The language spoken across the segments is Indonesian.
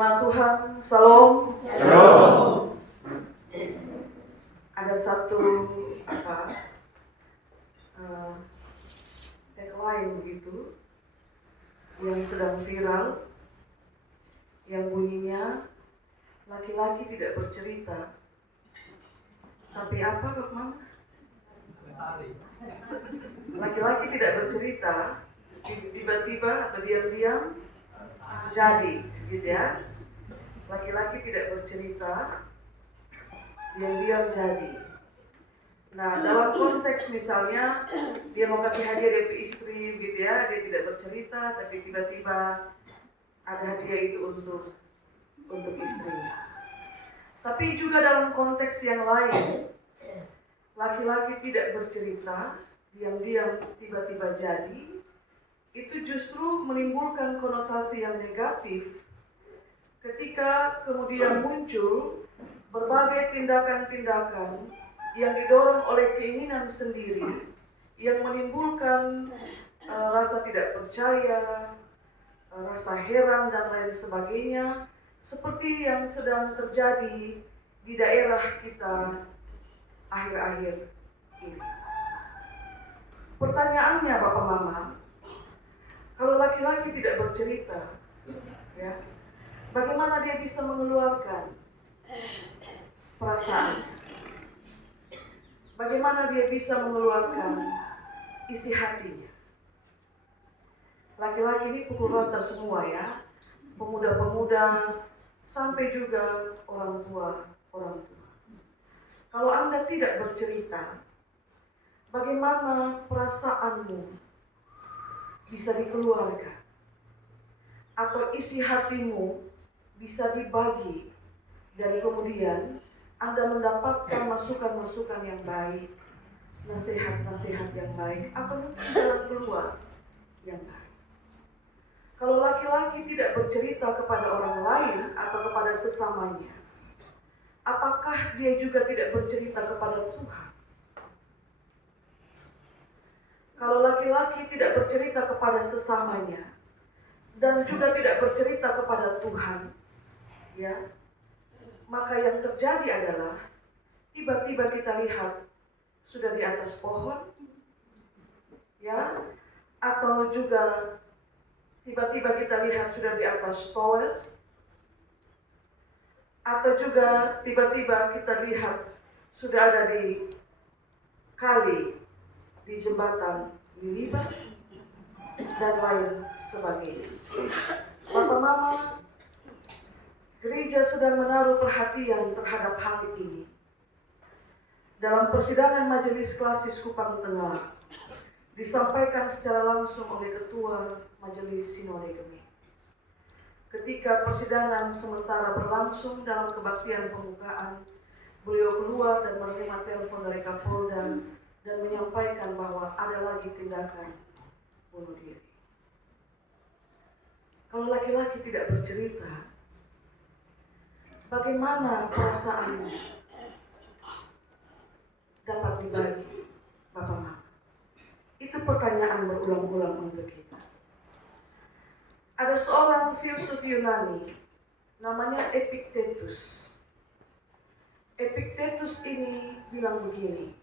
Jemaat Tuhan, Salam. Shalom. Ada satu tagline begitu yang sedang viral, yang bunyinya laki-laki tidak bercerita, tapi apa Pak Mama? Laki-laki tidak bercerita, tiba-tiba atau diam-diam jadi, gitu ya. Laki-laki tidak bercerita, diam-diam jadi. Nah, dalam konteks misalnya dia mau kasih hadiah dari istri, gitu ya, dia tidak bercerita, tapi tiba-tiba ada hadiah itu untuk istrinya. Tapi juga dalam konteks yang lain, laki-laki tidak bercerita, diam-diam tiba-tiba jadi, itu justru menimbulkan konotasi yang negatif ketika kemudian muncul berbagai tindakan-tindakan yang didorong oleh keinginan sendiri yang menimbulkan rasa tidak percaya, rasa heran dan lain sebagainya, seperti yang sedang terjadi di daerah kita akhir-akhir ini. Pertanyaannya Bapak Mama, kalau laki-laki tidak bercerita, ya, bagaimana dia bisa mengeluarkan perasaan? Bagaimana dia bisa mengeluarkan isi hatinya? Laki-laki ini pukul rata semua ya, pemuda-pemuda sampai juga orang tua. Kalau Anda tidak bercerita, bagaimana perasaanmu bisa dikeluarkan? Atau isi hatimu bisa dibagi dan kemudian Anda mendapatkan masukan-masukan yang baik, nasihat-nasihat yang baik, atau mungkin jalan keluar yang baik. Kalau laki-laki tidak bercerita kepada orang lain atau kepada sesamanya, apakah dia juga tidak bercerita kepada Tuhan? Kalau laki-laki tidak bercerita kepada sesamanya dan juga tidak bercerita kepada Tuhan, ya, maka yang terjadi adalah tiba-tiba kita lihat sudah di atas pohon, ya, atau juga tiba-tiba kita lihat sudah di atas toilet, atau juga tiba-tiba kita lihat sudah ada di kali, di jembatan Niliba, dan lain sebagainya. Bapak Mama, gereja sedang menaruh perhatian terhadap hal ini. Dalam persidangan Majelis Klasis Kupang Tengah, disampaikan secara langsung oleh Ketua Majelis Sinode Gemi. Ketika persidangan sementara berlangsung dalam kebaktian pembukaan, beliau keluar dan menerima telepon dari Kapolda dan menyampaikan bahwa ada lagi tindakan bunuh diri. Kalau laki-laki tidak bercerita, bagaimana perasaanmu dapat dibagi, Bapak Mama? Itu pertanyaan berulang-ulang untuk kita. Ada seorang filsuf Yunani, namanya Epictetus. Epictetus ini bilang begini,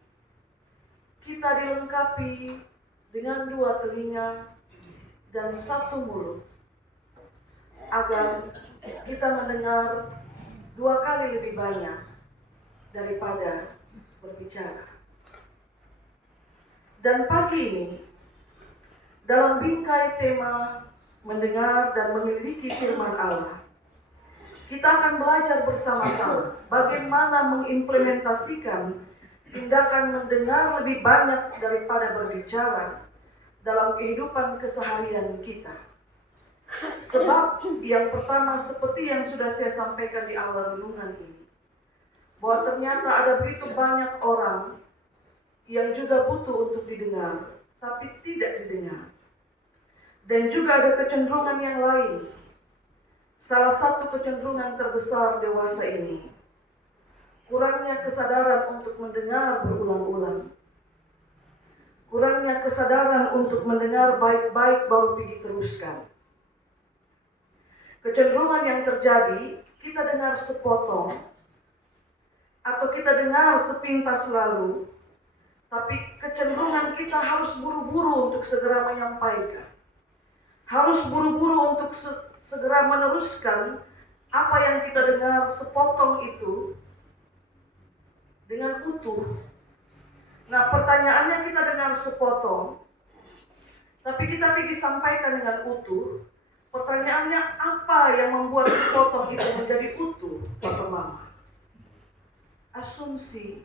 kita dilengkapi dengan 2 telinga dan 1 mulut, agar kita mendengar 2 kali lebih banyak daripada berbicara. Dan pagi ini, dalam bingkai tema mendengar dan memiliki firman Allah, kita akan belajar bersama-sama bagaimana mengimplementasikan tindakan mendengar lebih banyak daripada berbicara dalam kehidupan keseharian kita. Sebab yang pertama, seperti yang sudah saya sampaikan di awal renungan ini, bahwa ternyata ada begitu banyak orang yang juga butuh untuk didengar, tapi tidak didengar. Dan juga ada kecenderungan yang lain. Salah satu kecenderungan terbesar dewasa ini, kurangnya kesadaran untuk mendengar berulang-ulang. Kurangnya kesadaran untuk mendengar baik-baik baru pergi teruskan. kecenderungan yang terjadi, kita dengar sepotong atau kita dengar sepintas lalu, tapi kecenderungan kita harus buru-buru untuk segera menyampaikan. Harus buru-buru untuk segera meneruskan apa yang kita dengar sepotong itu dengan utuh. Nah, pertanyaannya, kita dengar sepotong, tapi kita pergi sampaikan dengan utuh. Pertanyaannya, apa yang membuat sepotong itu menjadi utuh, Bapak Mama? Asumsi,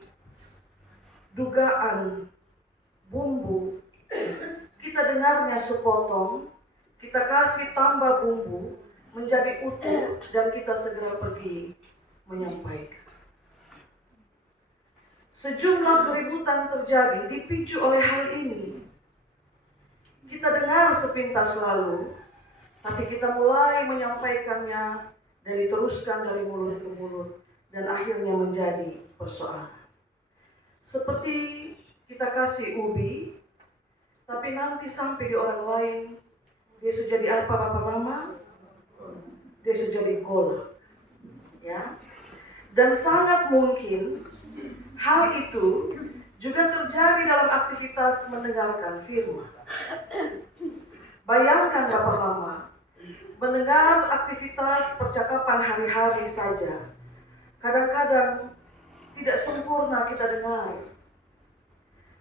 dugaan, bumbu. Kita dengarnya sepotong, kita kasih tambah bumbu, menjadi utuh, dan kita segera pergi menyampaikan. Sejumlah keributan terjadi dipicu oleh hal ini. Kita dengar sepintas lalu, tapi kita mulai menyampaikannya dan diteruskan dari mulut ke mulut, dan akhirnya menjadi persoalan. Seperti kita kasih ubi, tapi nanti sampai di orang lain, dia sudah jadi apa, Bapak Mama? Dia sudah jadi golak. Ya. Dan sangat mungkin hal itu juga terjadi dalam aktivitas mendengarkan firman. Bayangkan Bapak Mama, mendengar aktivitas percakapan hari-hari saja, kadang-kadang tidak sempurna kita dengar.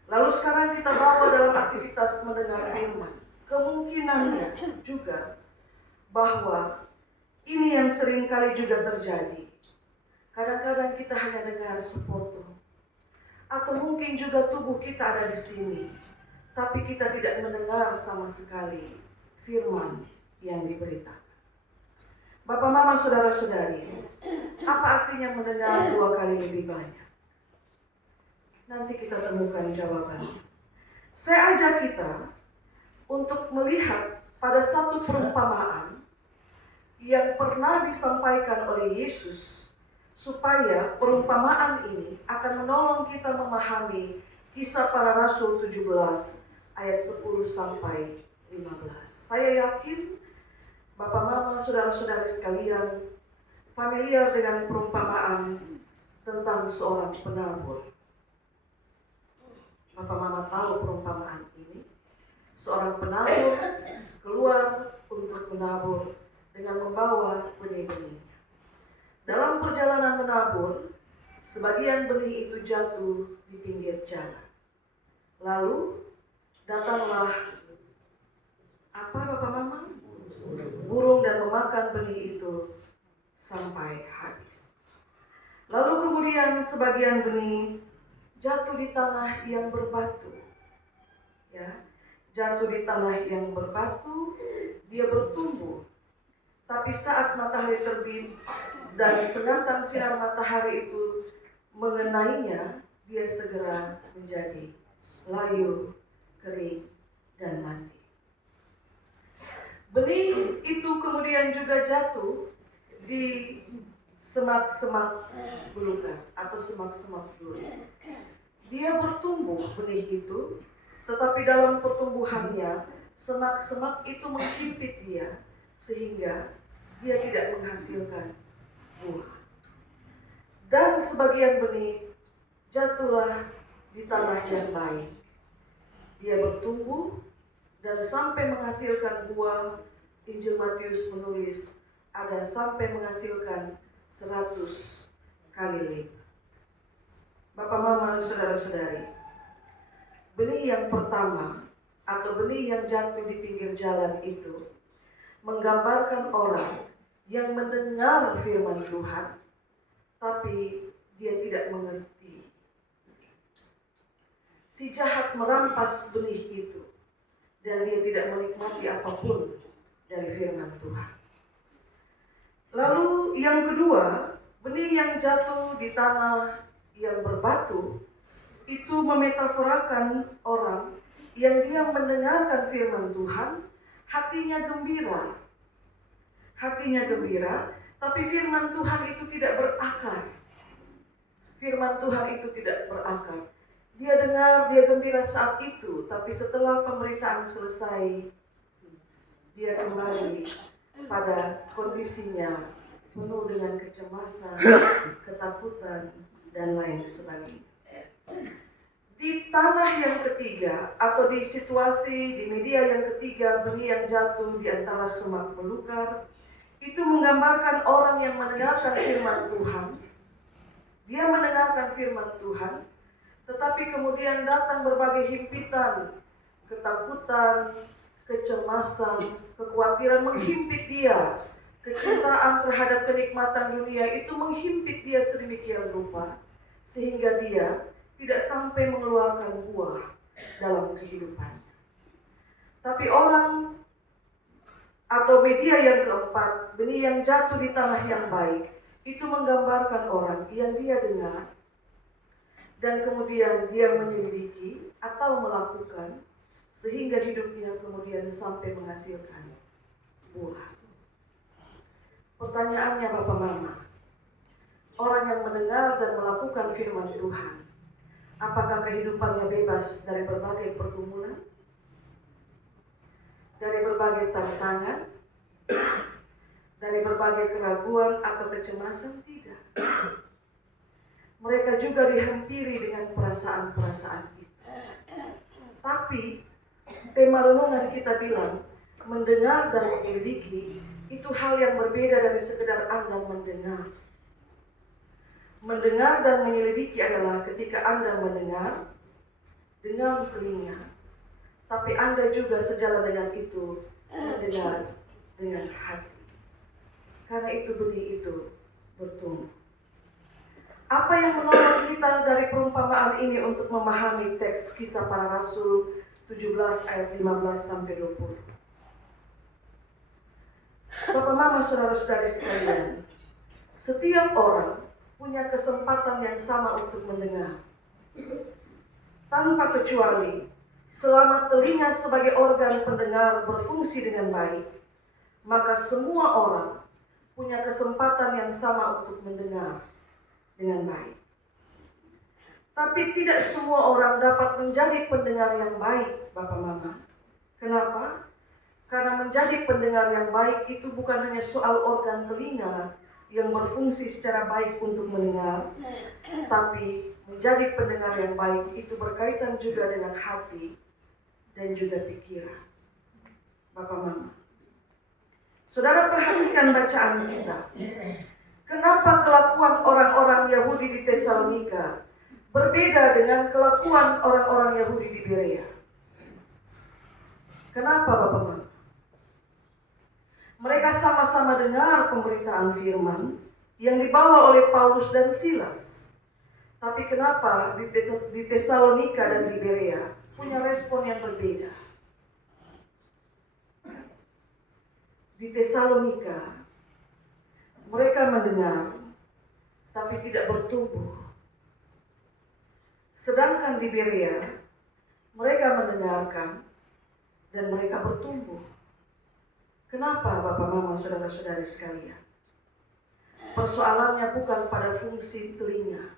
Lalu sekarang kita bawa dalam aktivitas mendengar firman. Kemungkinannya juga bahwa ini yang sering kali juga terjadi. Kadang-kadang kita hanya dengar sepotong. Atau mungkin juga tubuh kita ada di sini, tapi kita tidak mendengar sama sekali firman yang diberitakan. Bapak, Mama, saudara-saudari, apa artinya mendengar 2 kali lebih banyak? Nanti kita temukan jawabannya. Saya ajak kita untuk melihat pada satu perumpamaan yang pernah disampaikan oleh Yesus, supaya perumpamaan ini akan menolong kita memahami Kisah Para Rasul 17 ayat 10 sampai 15. Saya yakin Bapak, Mama, saudara-saudari sekalian familiar dengan perumpamaan tentang seorang penabur. Bapak, Mama tahu perumpamaan ini. Seorang penabur keluar untuk menabur dengan membawa benih-benih. Dalam perjalanan menabur, sebagian benih itu jatuh di pinggir jalan. Lalu datanglah apa, Bapak, Mama? Burung, dan memakan benih itu sampai habis. Lalu kemudian sebagian benih jatuh di tanah yang berbatu. Ya, jatuh di tanah yang berbatu, dia bertumbuh. Tapi saat matahari terbit dan sengatan sinar matahari itu mengenainya, dia segera menjadi layu, kering, dan mati. Benih itu kemudian juga jatuh di semak-semak belukar atau semak-semak belukar. Dia bertumbuh benih itu, tetapi dalam pertumbuhannya semak-semak itu menghimpit dia sehingga dia tidak menghasilkan buah. Dan sebagian benih jatuhlah di tanah yang baik. Dia bertumbuh dan sampai menghasilkan buah. Injil Matius menulis ada sampai menghasilkan 100 kali lipat. Bapak, Mama, saudara-saudari, benih yang pertama atau benih yang jatuh di pinggir jalan itu menggambarkan orang yang mendengar firman Tuhan, tapi dia tidak mengerti. Si jahat merampas benih itu, dan dia tidak menikmati apapun dari firman Tuhan. Lalu yang kedua, benih yang jatuh di tanah yang berbatu, itu memetaforakan orang yang dia mendengarkan firman Tuhan, hatinya gembira. Hatinya gembira, tapi firman Tuhan itu tidak berakar. Firman Tuhan itu tidak berakar. Dia dengar, dia gembira saat itu, tapi setelah pemberitaan selesai, dia kembali pada kondisinya penuh dengan kecemasan, ketakutan, dan lain sebagainya. Di tanah yang ketiga atau di situasi di media yang ketiga, benih yang jatuh di antara semak belukar itu menggambarkan orang yang mendengarkan firman Tuhan. Dia mendengarkan firman Tuhan, tetapi kemudian datang berbagai himpitan, ketakutan, kecemasan, kekhawatiran menghimpit dia. Kecintaan terhadap kenikmatan dunia itu menghimpit dia sedemikian rupa sehingga dia tidak sampai mengeluarkan buah dalam kehidupannya. Tapi orang atau media yang keempat, benih yang jatuh di tanah yang baik, itu menggambarkan orang yang dia dengar dan kemudian dia menyelidiki atau melakukan sehingga hidupnya kemudian sampai menghasilkan buah. Pertanyaannya Bapak Mama, orang yang mendengar dan melakukan firman Tuhan, apakah kehidupannya bebas dari berbagai pergumulan, dari berbagai tantangan, dari berbagai keraguan atau kecemasan? Tidak. Mereka juga dihampiri dengan perasaan-perasaan itu. Tapi tema renungan kita bilang, mendengar dan menyelidiki itu hal yang berbeda dari sekedar Anda mendengar. Mendengar dan menyelidiki adalah ketika Anda mendengar dengan telinga, tapi Anda juga sejalan dengan itu mendengar dengan hati. Karena itu benih itu bertumbuh. Apa yang menolong kita dari perumpamaan ini untuk memahami teks Kisah Para Rasul 17 ayat 15 sampai 20? Bapak Mama, saudara-saudari sekalian, setiap orang punya kesempatan yang sama untuk mendengar. Tanpa kecuali, selama telinga sebagai organ pendengar berfungsi dengan baik, maka semua orang punya kesempatan yang sama untuk mendengar dengan baik. Tapi tidak semua orang dapat menjadi pendengar yang baik, Bapak Mama. Kenapa? Karena menjadi pendengar yang baik itu bukan hanya soal organ telinga yang berfungsi secara baik untuk mendengar, tapi menjadi pendengar yang baik itu berkaitan juga dengan hati dan juga pikiran. Bapak Mama, saudara perhatikan bacaan kita. Kenapa kelakuan orang-orang Yahudi di Tesalonika berbeda dengan kelakuan orang-orang Yahudi di Berea? Kenapa Bapak Mama? Mereka sama-sama dengar pemberitaan firman yang dibawa oleh Paulus dan Silas. Tapi kenapa di Tesalonika dan di Berea punya respon yang berbeda? Di Tesalonika mereka mendengar tapi tidak bertumbuh. Sedangkan di Berea mereka mendengarkan dan mereka bertumbuh. Kenapa Bapak Mama, saudara-saudari sekalian? Persoalannya bukan pada fungsi telinga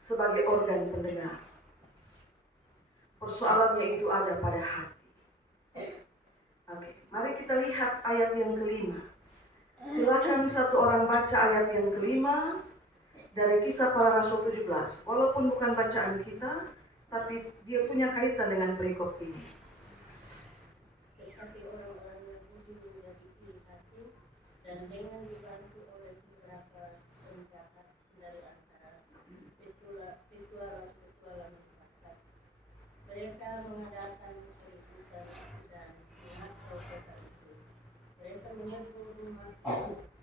sebagai organ pendengar. Persoalannya itu ada pada hati. Oke, mari kita lihat ayat yang kelima. Silakan satu orang baca ayat yang kelima dari Kisah Para Rasul 17. Walaupun bukan bacaan kita, tapi dia punya kaitan dengan perikop ini. Dan dengan dibantu oleh beberapa senjata dari antara petualang pasar, mereka mengadakan peribusan dan mengatur kota itu. Mereka menyerbu rumah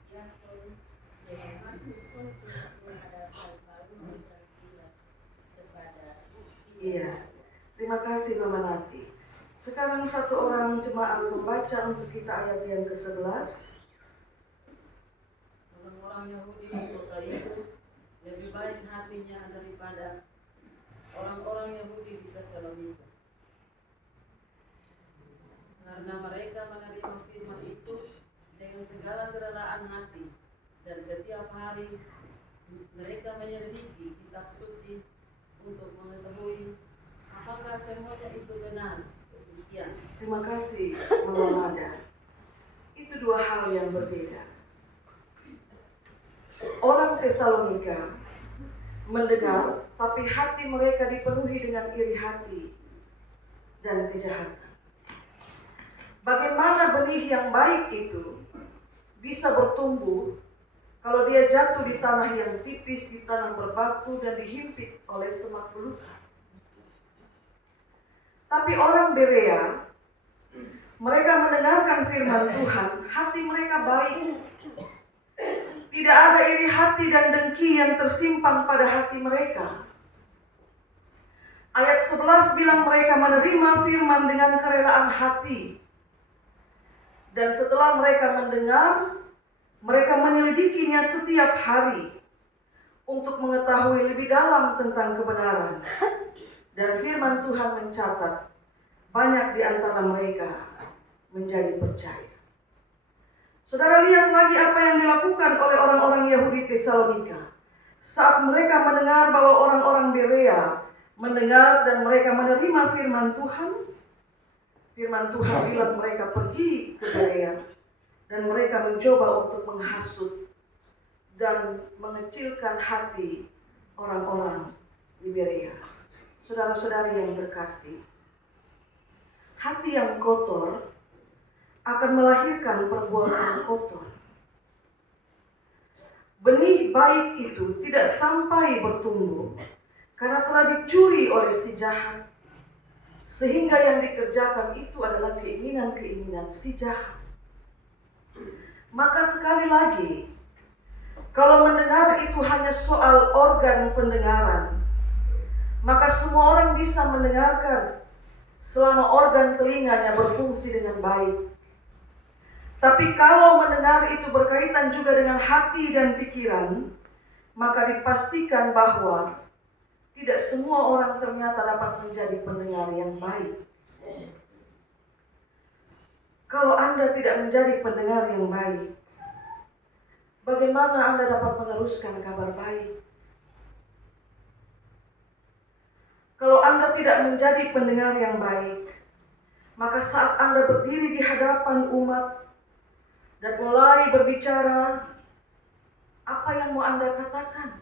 Yaakov dengan maksud untuk mengadakan Paulus dan Silas kepada. Iya, terima kasih Mama Nati. Sekarang satu orang jemaat membaca untuk kita ayat yang ke-11. Orang Yahudi di kota itu lebih baik hatinya daripada orang-orang Yahudi di Tesalonika, karena mereka menerima firman itu dengan segala kerelaan hati, dan setiap hari mereka menyelidiki kitab suci untuk mengetahui apakah semuanya itu benar. Demikian. Terima kasih Mama Mada. Itu dua hal hal yang berbeda. Orang Tesalonika mendengar, tapi hati mereka dipenuhi dengan iri hati dan kejahatan. Bagaimana benih yang baik itu bisa bertumbuh kalau dia jatuh di tanah yang tipis, di tanah berbatu dan dihimpit oleh semak belukar? Tapi orang Berea, mereka mendengarkan firman Tuhan, hati mereka baik. Tidak ada iri hati dan dengki yang tersimpan pada hati mereka. Ayat 11 bilang mereka menerima firman dengan kerelaan hati. Dan setelah mereka mendengar, mereka menyelidikinya setiap hari untuk mengetahui lebih dalam tentang kebenaran. Dan firman Tuhan mencatat, banyak di antara mereka menjadi percaya. Saudara, lihat lagi apa yang dilakukan oleh orang-orang Yahudi Tesalonika. Saat mereka mendengar bahwa orang-orang Berea mendengar dan mereka menerima firman Tuhan bilang mereka pergi ke Berea dan mereka mencoba untuk menghasut dan mengecilkan hati orang-orang di Berea. Saudara-saudari yang berkasih, hati yang kotor akan melahirkan perbuatan kotor. Benih baik itu tidak sampai bertumbuh karena telah dicuri oleh si jahat. Sehingga yang dikerjakan itu adalah keinginan-keinginan si jahat. Maka sekali lagi, kalau mendengar itu hanya soal organ pendengaran, maka semua orang bisa mendengarkan selama organ telinganya berfungsi dengan baik. Tapi kalau mendengar itu berkaitan juga dengan hati dan pikiran, maka dipastikan bahwa tidak semua orang ternyata dapat menjadi pendengar yang baik. Kalau Anda tidak menjadi pendengar yang baik, bagaimana Anda dapat meneruskan kabar baik? Kalau Anda tidak menjadi pendengar yang baik, maka saat Anda berdiri di hadapan umat dan mulai berbicara, apa yang mau Anda katakan?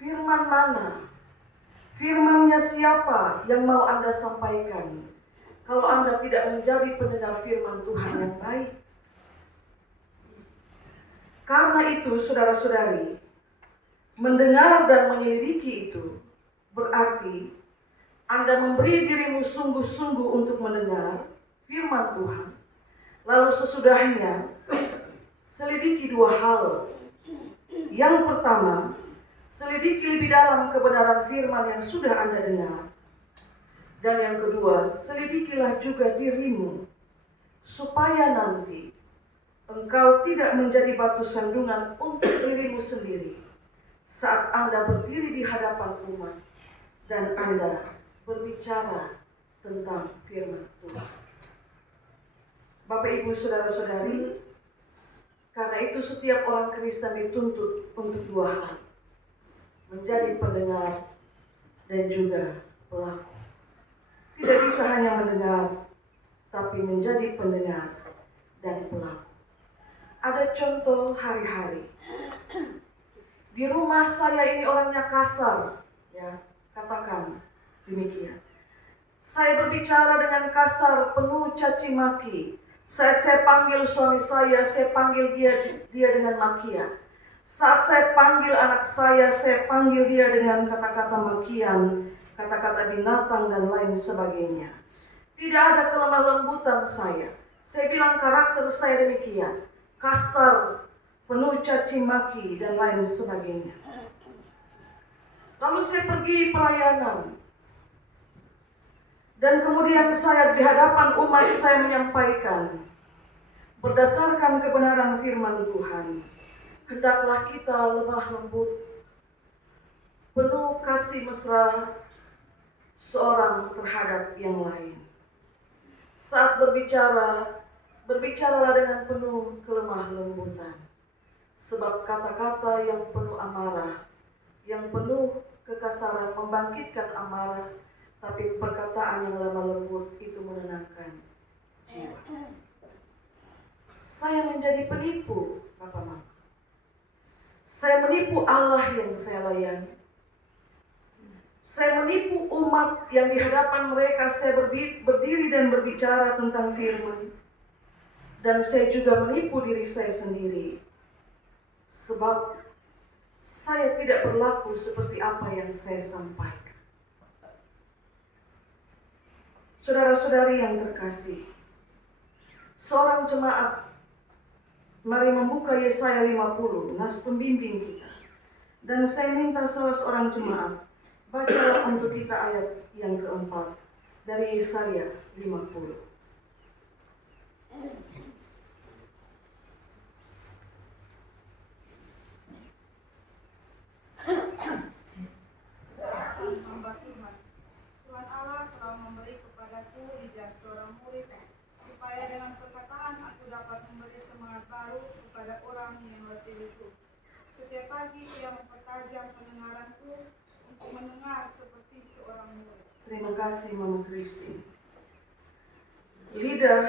Firman mana? Firman-Nya siapa yang mau Anda sampaikan? Kalau Anda tidak menjadi pendengar firman Tuhan yang baik. Karena itu, saudara-saudari, mendengar dan menyelidiki itu berarti Anda memberi dirimu sungguh-sungguh untuk mendengar firman Tuhan. Lalu sesudahnya, selidiki dua hal. Yang pertama, selidiki lebih dalam kebenaran firman yang sudah Anda dengar. Dan yang kedua, selidikilah juga dirimu, supaya nanti engkau tidak menjadi batu sandungan untuk dirimu sendiri saat Anda berdiri di hadapan umat dan Anda berbicara tentang firman Tuhan. Bapak, Ibu, saudara-saudari, karena itu setiap orang Kristen dituntut untuk dua hal: menjadi pendengar dan juga pelaku. Tidak bisa hanya mendengar, tapi menjadi pendengar dan pelaku. Ada contoh hari-hari. Di rumah saya ini orangnya kasar, ya, katakan demikian. Saya berbicara dengan kasar, penuh caci maki. Saat saya panggil suami saya panggil dia dengan makian. Saat saya panggil anak saya panggil dia dengan kata-kata makian, kata-kata binatang dan lain sebagainya. Tidak ada kelemah lembutan saya. Saya bilang karakter saya demikian, kasar, penuh caci maki dan lain sebagainya. Lalu saya pergi pelayanan. Dan kemudian saya di hadapan umat saya menyampaikan, berdasarkan kebenaran firman Tuhan, hendaklah kita lemah lembut, penuh kasih mesra seorang terhadap yang lain. Saat berbicara, berbicaralah dengan penuh kelemah lembutan. Sebab kata-kata yang penuh amarah, yang penuh kekasaran membangkitkan amarah, tapi perkataan yang lemah lembut itu menenangkan jiwa. menjadi penipu, Bapak Mama. Saya menipu Allah yang saya layani. Saya menipu umat yang di hadapan mereka saya berdiri dan berbicara tentang firman. Dan saya juga menipu diri saya sendiri. Sebab saya tidak berlaku seperti apa yang saya sampaikan. Saudara-saudari yang terkasih, seorang jemaat, mari membuka Yesaya 50, nas pembimbing kita. Dan saya minta salah seorang jemaat, bacalah untuk kita ayat yang keempat dari Yesaya 50. Hamba Tuhan, Tuhan Allah telah memberi kepadaku lidah seorang murid, supaya dengan perkataan aku dapat memberi semangat baru kepada orang yang letih lesu. Setiap pagi ia mempertajam pendengaranku untuk mendengar seperti seorang murid. Terima kasih Mama Kristi. Lidah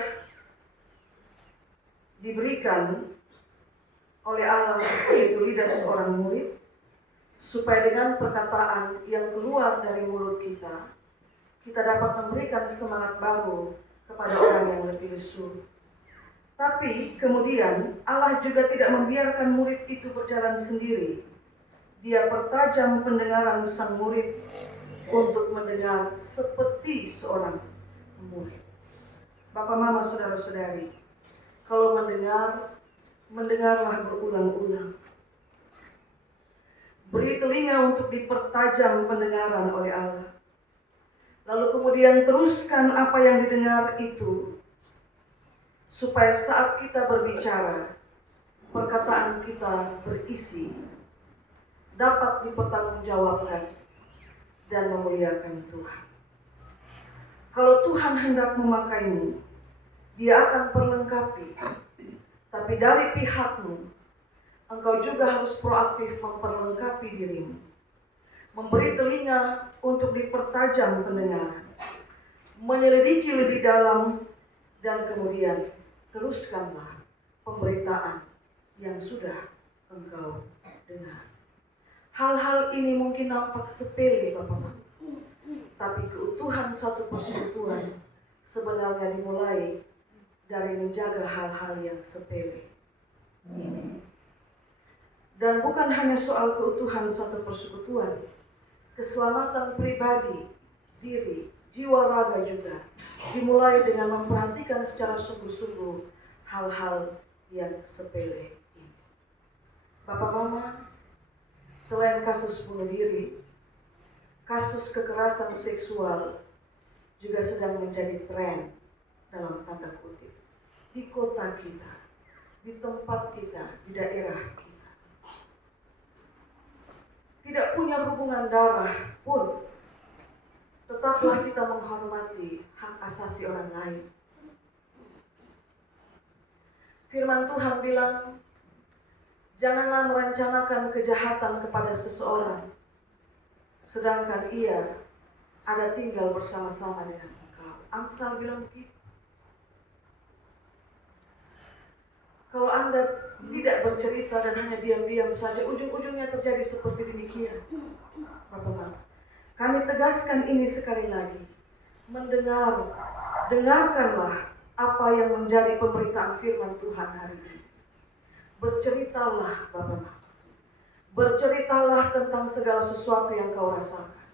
diberikan oleh Allah, yaitu lidah seorang murid, supaya dengan perkataan yang keluar dari mulut kita, kita dapat memberikan semangat baru kepada orang yang lebih lesu. Tapi kemudian Allah juga tidak membiarkan murid itu berjalan sendiri. Dia pertajam pendengaran sang murid untuk mendengar seperti seorang murid. Bapak, Mama, saudara-saudari, kalau mendengarlah berulang-ulang. Beri telinga untuk dipertajam pendengaran oleh Allah. Lalu kemudian teruskan apa yang didengar itu, supaya saat kita berbicara, perkataan kita berisi, dapat dipertanggungjawabkan dan memuliakan Tuhan. Kalau Tuhan hendak memakaimu, Dia akan perlengkapi. Tapi dari pihakmu, engkau juga harus proaktif memperlengkapi dirimu. Memberi telinga untuk dipertajam pendengaran. Menyelidiki lebih dalam dan kemudian teruskanlah pemberitaan yang sudah engkau dengar. Hal-hal ini mungkin nampak sepele, Bapak-Bapak. Tapi keutuhan satu persekutuan sebenarnya dimulai dari menjaga hal-hal yang sepele ini. Dan bukan hanya soal keutuhan satu persekutuan, keselamatan pribadi, diri, jiwa raga juga dimulai dengan memperhatikan secara sungguh-sungguh hal-hal yang sepele ini. Bapak Mama, selain kasus bunuh diri, kasus kekerasan seksual juga sedang menjadi tren dalam tanda kutip di kota kita, di tempat kita, di daerah kita. Tidak punya hubungan darah pun, tetaplah kita menghormati hak asasi orang lain. Firman Tuhan bilang, janganlah merencanakan kejahatan kepada seseorang, sedangkan ia ada tinggal bersama-sama dengan engkau. Amsal bilang begitu. Kalau Anda tidak bercerita dan hanya diam-diam saja, ujung-ujungnya terjadi seperti demikian. Bapak-bapak, kami tegaskan ini sekali lagi. Dengarkanlah apa yang menjadi pemberitaan firman Tuhan hari ini. Berceritalah, Bapak-bapak. Berceritalah tentang segala sesuatu yang kau rasakan.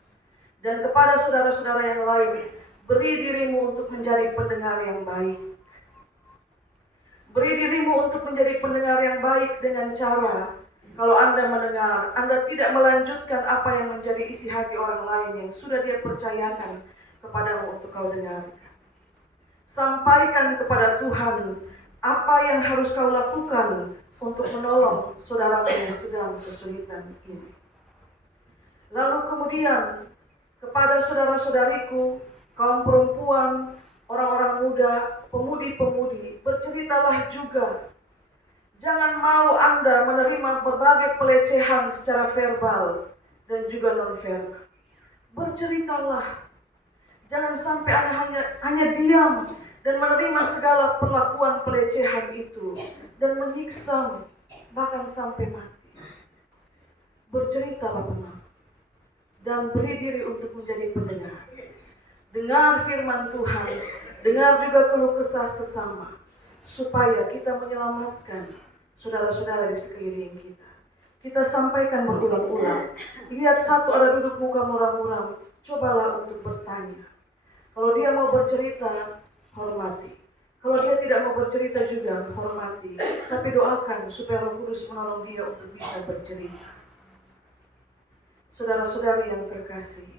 Dan kepada saudara-saudara yang lain, beri dirimu untuk menjadi pendengar yang baik. Beri dirimu untuk menjadi pendengar yang baik dengan cara, kalau Anda mendengar, Anda tidak melanjutkan apa yang menjadi isi hati orang lain yang sudah Dia percayakan kepadamu untuk kau dengarkan. Sampaikan kepada Tuhan apa yang harus kau lakukan untuk menolong saudaramu yang sedang kesulitan ini. Lalu kemudian, kepada saudara-saudariku, kaum perempuan, orang-orang muda, pemudi-pemudi, berceritalah juga. Jangan mau Anda menerima berbagai pelecehan secara verbal dan juga non-verbal. Berceritalah. Jangan sampai Anda hanya diam dan menerima segala perlakuan pelecehan itu dan menyiksamu bahkan sampai mati. Berceritalah benar dan beri diri untuk menjadi pendengar. Dengar firman Tuhan, dengar juga keluh kesah sesama, supaya kita menyelamatkan saudara-saudara di sekeliling kita. Kita sampaikan berulang-ulang. Lihat satu ada duduk muka muram-muram, cobalah untuk bertanya. Kalau dia mau bercerita, hormati. Kalau dia tidak mau bercerita juga, hormati. Tapi doakan supaya Roh Kudus menolong dia untuk bisa bercerita. Saudara-saudari yang terkasih,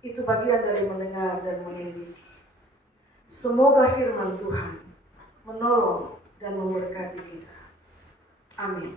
itu bagian dari mendengar dan meneliti. Semoga firman Tuhan menolong dan memberkati kita. Amin.